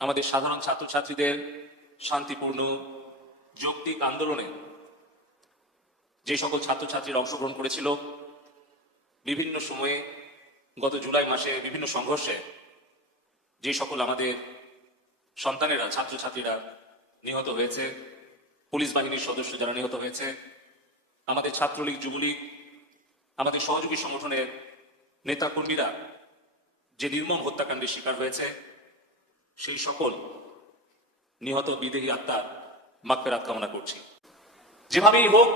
আমাদের সাধারণ ছাত্রছাত্রীদের শান্তিপূর্ণ যৌক্তিক আন্দোলনে যে সকল ছাত্রছাত্রীরা অংশগ্রহণ করেছিল, বিভিন্ন সময়ে গত জুলাই মাসে বিভিন্ন সংঘর্ষে যে সকল আমাদের সন্তানেরা ছাত্রছাত্রীরা নিহত হয়েছে, পুলিশ বাহিনীর সদস্য যারা নিহত হয়েছে, আমাদের ছাত্রলীগ, যুবলীগ, আমাদের সহযোগী সংগঠনের নেতাকর্মীরা যে নির্মম হত্যাকাণ্ডের শিকার হয়েছে, সেই সকল নিহত বিদেহী আত্মার মাগফিরাত কামনা করছি। যেভাবেই হোক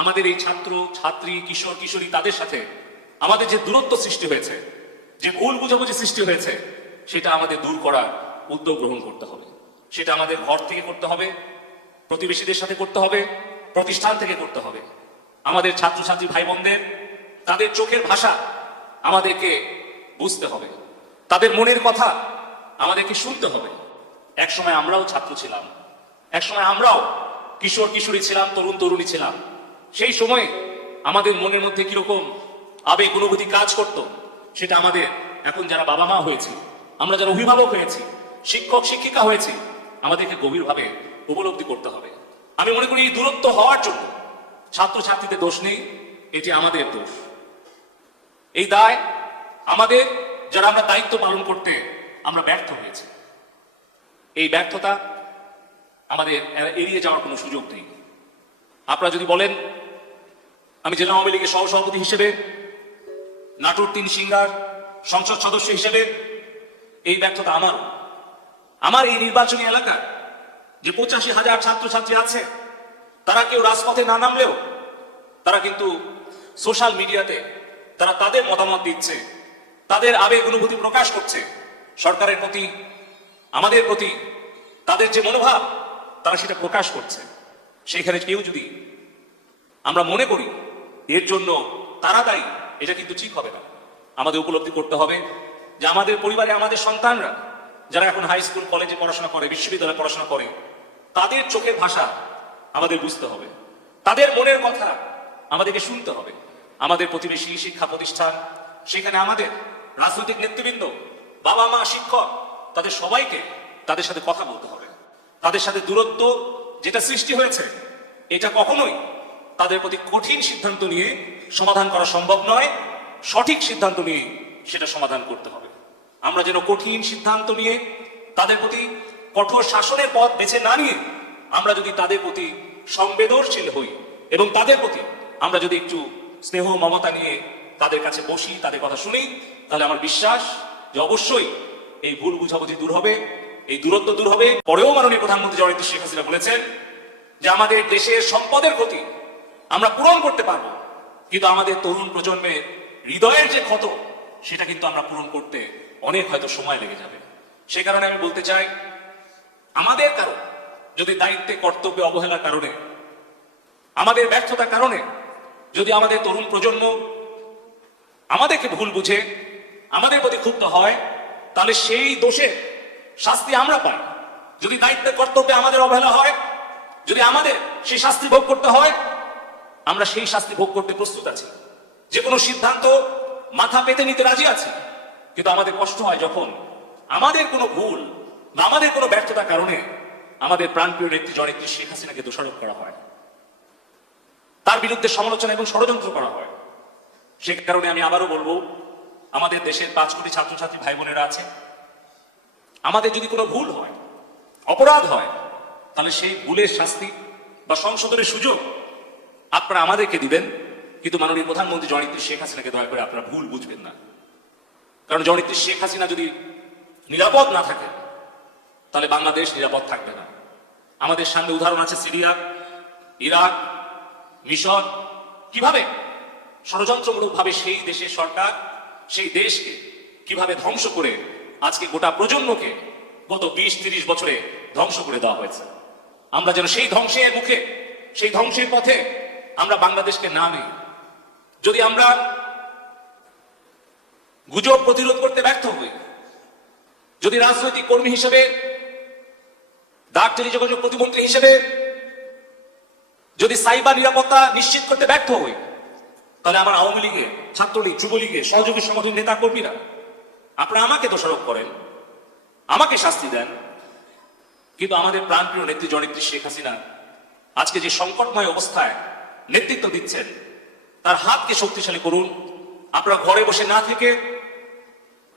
আমাদের এই ছাত্র ছাত্রী, কিশোর কিশোরী তাদের সাথে আমাদের যে দূরত্ব সৃষ্টি হয়েছে, যে ভুল বুঝাবুঝি সৃষ্টি হয়েছে, সেটা আমাদের দূর করার উদ্যোগ গ্রহণ করতে হবে। সেটা আমাদের ঘর থেকে করতে হবে, প্রতিবেশীদের সাথে করতে হবে, প্রতিষ্ঠান থেকে করতে হবে। আমাদের ছাত্রছাত্রী ভাই বোনদের তাদের চোখের ভাষা আমাদেরকে বুঝতে হবে, তাদের মনের কথা আমাদেরকে শুনতে হবে। একসময় আমরাও ছাত্র ছিলাম, একসময় আমরাও কিশোর কিশোরী ছিলাম, তরুণ তরুণী ছিলাম। সেই সময়ে আমাদের মনের মধ্যে কিরকম আবেগ অনুভূতি কাজ করত, সেটা আমাদের এখন যারা বাবা মা হয়েছি, আমরা যারা অভিভাবক হয়েছি, শিক্ষক শিক্ষিকা হয়েছি, আমাদেরকে গভীরভাবে উপলব্ধি করতে হবে। আমি মনে করি এই দূরত্ব হওয়ার জন্য ছাত্রছাত্রীদের দোষ নেই, এটি আমাদের দোষ। এই দায় আমাদের, যারা আমরা দায়িত্ব পালন করতে আমরা ব্যর্থ হয়েছি। এই ব্যর্থতা আমাদের এড়িয়ে যাওয়ার কোনো সুযোগ নেই। আপনারা যদি বলেন আমি জেলা আওয়ামী লীগের সহসভাপতি হিসেবে, নাটোর ৩ সিংড়ার সংসদ সদস্য হিসেবে, এই ব্যর্থতা আমার এই নির্বাচনী এলাকার যে ৮৫,০০০ ছাত্রছাত্রী আছে, তারা কেউ রাজপথে না নামলেও তারা কিন্তু সোশ্যাল মিডিয়াতে তারা তাদের মতামত দিচ্ছে, তাদের আবেগ অনুভূতি প্রকাশ করছে সরকারের প্রতি, আমাদের প্রতি, তাদের যে মনোভাব তারা সেটা প্রকাশ করছে। সেখানে কেউ যদি আমরা মনে করি এর জন্য তারা দায়ী, এটা কিন্তু ঠিক হবে না। আমাদের উপলব্ধি করতে হবে যে আমাদের পরিবারে আমাদের সন্তানরা যারা এখন হাই স্কুল কলেজে পড়াশোনা করে, বিশ্ববিদ্যালয়ে পড়াশোনা করে, তাদের চোখের ভাষা আমাদের বুঝতে হবে, তাদের মনের কথা আমাদেরকে শুনতে হবে। আমাদের প্রতিবেশী, শিক্ষা প্রতিষ্ঠান, সেখানে আমাদের রাজনৈতিক নেতৃবৃন্দ, বাবা মা, শিক্ষক, তাদের সবাইকে তাদের সাথে কথা বলতে হবে। তাদের সাথে দূরত্ব যেটা সৃষ্টি হয়েছে, এটা কখনোই তাদের প্রতি কঠিন সিদ্ধান্ত নিয়ে সমাধান করা সম্ভব নয়। সঠিক সিদ্ধান্ত নিয়ে সেটা সমাধান করতে হবে। আমরা যেন কঠিন সিদ্ধান্ত নিয়ে তাদের প্রতি কঠোর শাসনের পথ বেছে না নিয়ে আমরা যদি তাদের প্রতি সংবেদনশীল হই এবং তাদের প্রতি আমরা যদি একটু স্নেহ মমতা নিয়ে তাদের কাছে বসি, তাদের কথা শুনি, তাহলে আমার বিশ্বাস যে অবশ্যই এই ভুল বুঝাবুঝি দূর হবে, এই দূরত্ব দূর হবে। পরেও মাননীয় প্রধানমন্ত্রী জননেত্রী শেখ হাসিনা বলেছেন যে আমাদের দেশের সম্পদের ক্ষতি আমরা পূরণ করতে পারবো, কিন্তু আমাদের তরুণ প্রজন্মের হৃদয়ের যে ক্ষত, সেটা কিন্তু আমরা পূরণ করতে অনেক হয়তো সময় লেগে যাবে। সে কারণে আমি বলতে চাই, আমাদের কারণ যদি দায়িত্বে কর্তব্যে অবহেলার কারণে, আমাদের ব্যর্থতার কারণে যদি আমাদের তরুণ প্রজন্ম আমাদেরকে ভুল বুঝে আমাদের প্রতি ক্ষুব্ধ হয়, তাহলে সেই দোষের শাস্তি আমরা পাই। যদি দায়িত্বের কর্তব্যে আমাদের অবহেলা হয়, যদি আমাদের সেই শাস্তি ভোগ করতে হয়, আমরা সেই শাস্তি ভোগ করতে প্রস্তুত আছি। যে কোনো সিদ্ধান্ত মাথা পেতে নিতে রাজি আছি। কিন্তু আমাদের কষ্ট হয় যখন আমাদের কোনো ভুল বা আমাদের কোনো ব্যর্থতার কারণে আমাদের প্রাণপ্রিয় নেত্রী জননেত্রী শেখ হাসিনাকে দোষারোপ করা হয়, তার বিরুদ্ধে সমালোচনা এবং ষড়যন্ত্র করা হয়। সে কারণে আমি আবারও বলবো, আমাদের দেশের ৫ কোটি ছাত্রছাত্রী ভাই বোনেরা আছে, আমাদের যদি কোনো ভুল হয়, অপরাধ হয়, তাহলে সেই ভুলের শাস্তি বা সংশোধনের সুযোগ আপনারা আমাদেরকে দিবেন। কিন্তু মাননীয় প্রধানমন্ত্রী জননেত্রী শেখ হাসিনাকে দয়া করে আপনারা ভুল বুঝবেন না। কারণ জননেত্রী শেখ হাসিনা যদি নিরাপদ না থাকে, তাহলে বাংলাদেশ নিরাপদ থাকবে না। আমাদের সামনে উদাহরণ আছে সিরিয়া, ইরাক, মিশর, কিভাবে ষড়যন্ত্রমূলকভাবে সেই দেশের সরকার সেই দেশকে কিভাবে ধ্বংস করে আজকে গোটা প্রজন্মকে গত ২০-৩০ বছরে ধ্বংস করে দেওয়া হয়েছে। আমরা যেন সেই ধ্বংসের মুখে, সেই ধ্বংসের পথে আমরা বাংলাদেশকে না নিই। যদি আমরা গুজব প্রতিরোধ করতে ব্যর্থ হই, যদি রাজনৈতিক কর্মী হিসেবে, ডাক টেলিযোগাযোগ প্রতিমন্ত্রী হিসেবে যদি সাইবার নিরাপত্তা নিশ্চিত করতে ব্যর্থ হই, তাহলে আমার আওয়ামী লীগের, ছাত্রলীগ, যুবলীগের, সহযোগী সংগঠন নেতা কর্মীরা আপনারা আমাকে দোষারোপ করেন আমাকে শাস্তি দেন, কিন্তু আমাদের প্রাণপ্রিয় নেত্রী জননেত্রী শেখ হাসিনা আজকে যে সংকটময় অবস্থায় নেতৃত্ব দিচ্ছেন, তার হাতকে শক্তিশালী করুন। আপনারা ঘরে বসে না থেকে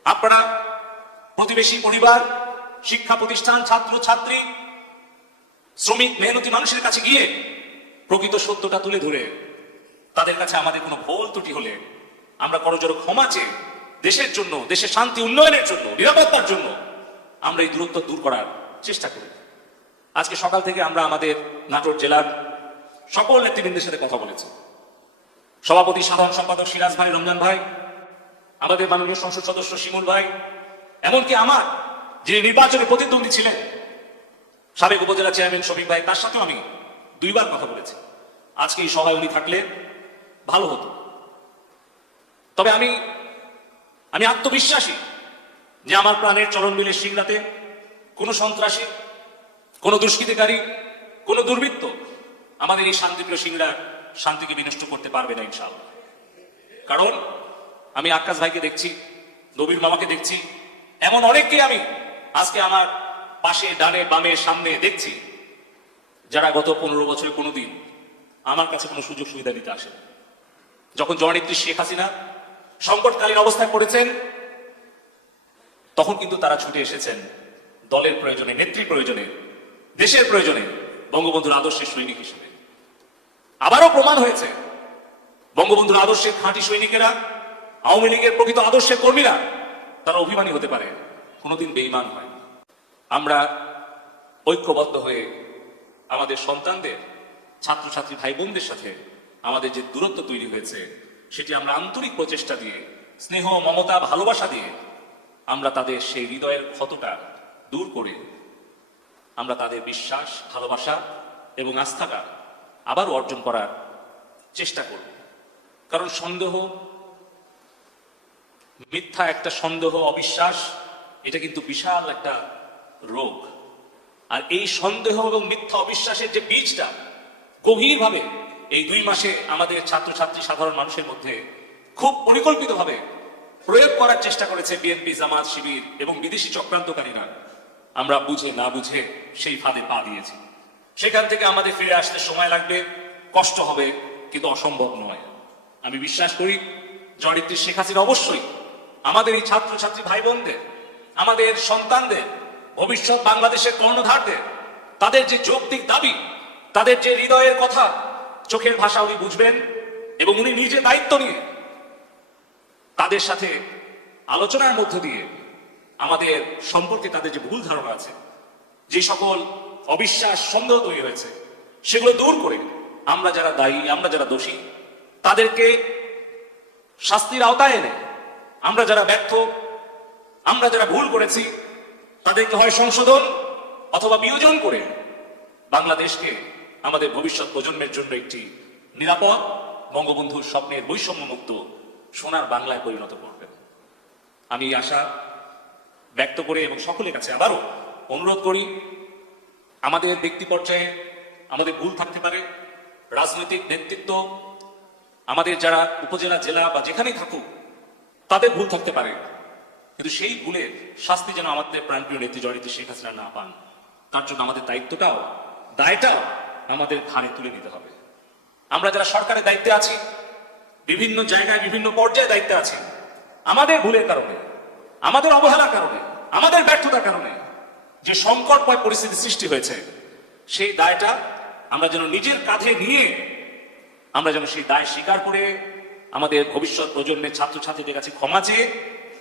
আপনারা প্রতিবেশী পরিবার, শিক্ষা প্রতিষ্ঠান, ছাত্র ছাত্রী, শ্রমিক, মেহনতি মানুষের কাছে গিয়ে প্রকৃত সত্যটা তুলে ধরে তাদের কাছে আমাদের কোনো ভুল ত্রুটি হলে আমরা করজোড়ে ক্ষমা চেয়ে দেশের জন্য, দেশের শান্তি উন্নয়নের জন্য, নিরাপত্তার জন্য আমরা এই দূরত্ব দূর করার চেষ্টা করি। আজকে সকাল থেকে আমরা আমাদের নাটোর জেলার সকল নেতৃবৃন্দের সাথে কথা বলেছি। সভাপতি সাধারণ সম্পাদক সিরাজ ভাই, রমজান ভাই, আমাদের মাননীয় সংসদ সদস্য শিমুল ভাই, এমনকি আমার যিনি নির্বাচনে প্রতিদ্বন্দ্বী ছিলেন সাবেক উপজেলা চেয়ারম্যান শফিক ভাই, তার সাথেও আমি 2 বার কথা বলেছি। আজকে এই সভায় উনি থাকলে ভালো হতো। তবে আমি আত্মবিশ্বাসী যে আমার প্রাণের চরণবিলের সিংড়াতে কোনো সন্ত্রাসী, কোনো দুষ্কৃতিকারী, কোনো দুর্বৃত্ত আমাদের এই শান্তিপ্রিয় সিংড়ার শান্তিকে বিনষ্ট করতে পারবে না ইনশাআল্লাহ। কারণ আমি আকাশ ভাইকে দেখছি, নবীর মামাকে দেখছি, এমন অনেককে আমি আজকে আমার পাশে, ডানে বামে, সামনে দেখছি, যারা গত 15 বছরে কোনোদিন আমার কাছে কোনো সুযোগ সুবিধা দিতে আসে। যখন জননেত্রী শেখ হাসিনা সংকটকালীন অবস্থায় পড়েছেন, তখন কিন্তু তারা ছুটে এসেছেন দলের প্রয়োজনে, নেত্রীর প্রয়োজনে, দেশের প্রয়োজনে, বঙ্গবন্ধুর আদর্শের সৈনিক হিসেবে। আবারও প্রমাণ হয়েছে বঙ্গবন্ধুর আদর্শের খাঁটি সৈনিকেরা, আওয়ামী লীগের প্রকৃত আদর্শের কর্মীরা, তারা অভিমানী হতে পারে, কোনোদিন বেঈমান হয়। আমরা ঐক্যবদ্ধ হয়ে আমাদের সন্তানদের, ছাত্রছাত্রী ভাই বোনদের সাথে আমাদের যে দূরত্ব তৈরি হয়েছে, সেটি আমরা আন্তরিক প্রচেষ্টা দিয়ে, স্নেহ, মমতা, ভালোবাসা দিয়ে আমরা তাদের সেই হৃদয়ের ক্ষতটা দূর করে আমরা তাদের বিশ্বাস, ভালোবাসা এবং আস্থাটা আবারও অর্জন করার চেষ্টা করব। কারণ সন্দেহ, মিথ্যা একটা সন্দেহ, অবিশ্বাস, এটা কিন্তু বিশাল একটা রোগ। আর এই সন্দেহ এবং মিথ্যা অবিশ্বাসের যে বীজটা গভীরভাবে এই 2 মাসে আমাদের ছাত্রছাত্রী, সাধারণ মানুষের মধ্যে খুব পরিকল্পিতভাবে প্রয়োগ করার চেষ্টা করেছে বিএনপি, জামাত, শিবির এবং বিদেশি চক্রান্তকারীরা, আমরা বুঝে না বুঝে সেই ফাঁদে পা দিয়েছি। সেখান থেকে আমাদের ফিরে আসতে সময় লাগবে, কষ্ট হবে, কিন্তু অসম্ভব নয়। আমি বিশ্বাস করি জননেত্রী শেখ হাসিনা অবশ্যই আমাদের এই ছাত্রছাত্রী ভাই বোনদের, আমাদের সন্তানদের, ভবিষ্যৎ বাংলাদেশের কর্ণধারদের, তাদের যে যৌক্তিক দাবি, তাদের যে হৃদয়ের কথা, চোখের ভাষা উনি বুঝবেন এবং উনি নিজে দায়িত্ব নিয়ে তাদের সাথে আলোচনার মধ্য দিয়ে আমাদের সম্পর্কে তাদের যে ভুল ধারণা আছে, যে সকল অবিশ্বাস, সন্দেহ তৈরি হয়েছে, সেগুলো দূর করে আমরা যারা দায়ী, আমরা যারা দোষী, তাদেরকে শাস্তির আওতায় এনে আমরা যারা ব্যর্থ, আমরা যারা ভুল করেছি, তাদেরকে হয় সংশোধন অথবা বিয়োজন করে বাংলাদেশকে আমাদের ভবিষ্যৎ প্রজন্মের জন্য একটি নিরাপদ, বঙ্গবন্ধুর স্বপ্নের বৈষম্যমুক্ত সোনার বাংলায় পরিণত করবেন। আমি আশা ব্যক্ত করে এবং সকলের কাছে আবারও অনুরোধ করি, আমাদের ব্যক্তি পর্যায়ে আমাদের ভুল থাকতে পারে, রাজনৈতিক নেতৃত্ব, আমাদের যারা উপজেলা, জেলা বা যেখানেই থাকুক, তাদের ভুল থাকতে পারে, কিন্তু সেই ভুলের শাস্তি যেন আমাদের প্রাণপ্রিয় নেত্রী জননেত্রী শেখ হাসিনা না পান, তার জন্য আমাদের দায়িত্বটাও, দায়টাও আমাদের ঘাড়ে তুলে নিতে হবে। আমরা যারা সরকারের দায়িত্বে আছি, বিভিন্ন জায়গায় বিভিন্ন পর্যায়ে দায়িত্বে আছি, আমাদের ভুলের কারণে, আমাদের অবহেলার কারণে, আমাদের ব্যর্থতার কারণে যে সংকটময় পরিস্থিতি সৃষ্টি হয়েছে, সেই দায়টা আমরা যেন নিজের কাঁধে নিয়ে আমরা যেন সেই দায় স্বীকার করে আমাদের ভবিষ্যৎ প্রজন্মের ছাত্রছাত্রীদের কাছে ক্ষমা চেয়ে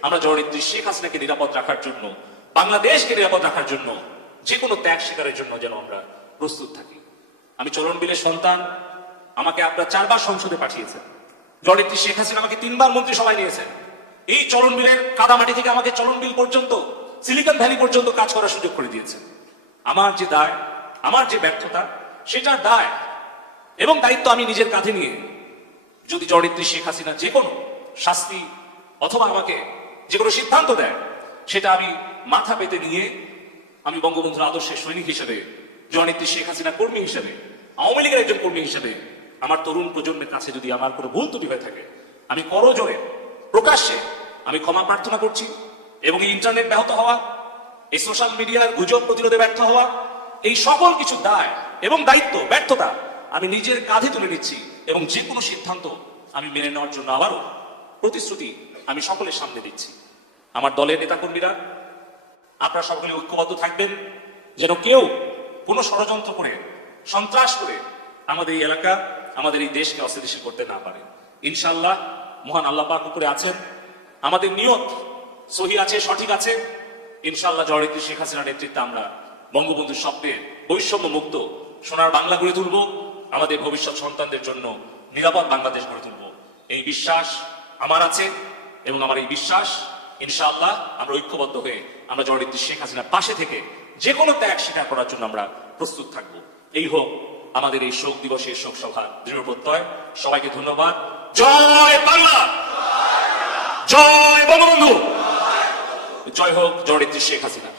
আমরা জননেত্রী শেখ হাসিনাকে নিরাপদ রাখার জন্য, বাংলাদেশকে নিরাপদ রাখার জন্য যে কোনো ত্যাগ স্বীকারের জন্য যেন আমরা প্রস্তুত থাকি। আমি চলনবিলের সন্তান, আমাকে আপনারা 4 বার সংসদে পাঠিয়েছেন, জননেত্রী শেখ হাসিনা আমাকে 3 বার মন্ত্রিসভায় নিয়েছেন। এই চলনবিলের কাদামাটি থেকে আমাকে চলনবিল পর্যন্ত, সিলিকন ভ্যালি পর্যন্ত কাজ করার সুযোগ করে দিয়েছেন। আমার যে দায়, আমার যে ব্যর্থতা, সেটার দায় এবং দায়িত্ব আমি নিজের কাঁধে নিয়ে যদি জননেত্রী শেখ হাসিনা যে কোনো শাস্তি অথবা আমাকে যে কোনো সিদ্ধান্ত দেয়, সেটা আমি মাথা পেতে নিয়ে আমি বঙ্গবন্ধুর আদর্শের সৈনিক হিসেবে, জননেত্রী শেখ হাসিনা কর্মী হিসেবে, আওয়ামী লীগের একজন কর্মী হিসেবে আমার তরুণ প্রজন্মের কাছে যদি আমার কোনো ভুল ত্রুটি হয়ে থাকে, আমি করজোড়ে প্রকাশ্যে আমি ক্ষমা প্রার্থনা করছি। এবং ইন্টারনেট ব্যাহত হওয়া, এই সোশ্যাল মিডিয়ার গুজব প্রতিরোধে ব্যর্থ হওয়া, এই সকল কিছু দায় এবং দায়িত্ব, ব্যর্থতা আমি নিজের কাঁধে তুলে নিচ্ছি এবং যে কোনো সিদ্ধান্ত আমি মেনে নেওয়ার জন্য আবারও প্রতিশ্রুতি আমি সকলের সামনে দিচ্ছি। আমার দলের নেতাকর্মীরা, আপনারা সকলে ঐক্যবদ্ধ থাকবেন, যেন কেউ কোনো ষড়যন্ত্র করে, সন্ত্রাস করে আমাদের এই এলাকা, আমাদের এই দেশকে অস্থিতিশীল করতে না পারে। ইনশাআল্লাহ মহান আল্লাহ পাক উপরে আছেন, আমাদের নিয়ত সহি আছে, সঠিক আছে। ইনশাআল্লাহ জননেত্রী শেখ হাসিনার নেতৃত্বে আমরা বঙ্গবন্ধুর স্বপ্নের বৈষম্য মুক্ত সোনার বাংলা গড়ে তুলব, আমাদের ভবিষ্যৎ সন্তানদের জন্য নিরাপদ বাংলাদেশ গড়ে তুলব। এই বিশ্বাস আমার আছে এবং আমার এই বিশ্বাস ইনশাআল্লাহ আমরা ঐক্যবদ্ধ হয়ে আমরা জননেত্রী শেখ হাসিনার পাশে থেকে যে কোনো ত্যাগ স্বীকার করার জন্য আমরা প্রস্তুত থাকব। এই হোক আমাদের এই শোক দিবসের শোক সভার দৃঢ় প্রত্যয়। সবাইকে ধন্যবাদ। জয় বাংলা, জয় বঙ্গবন্ধু, জয় হোক জননেত্রী শেখ হাসিনা।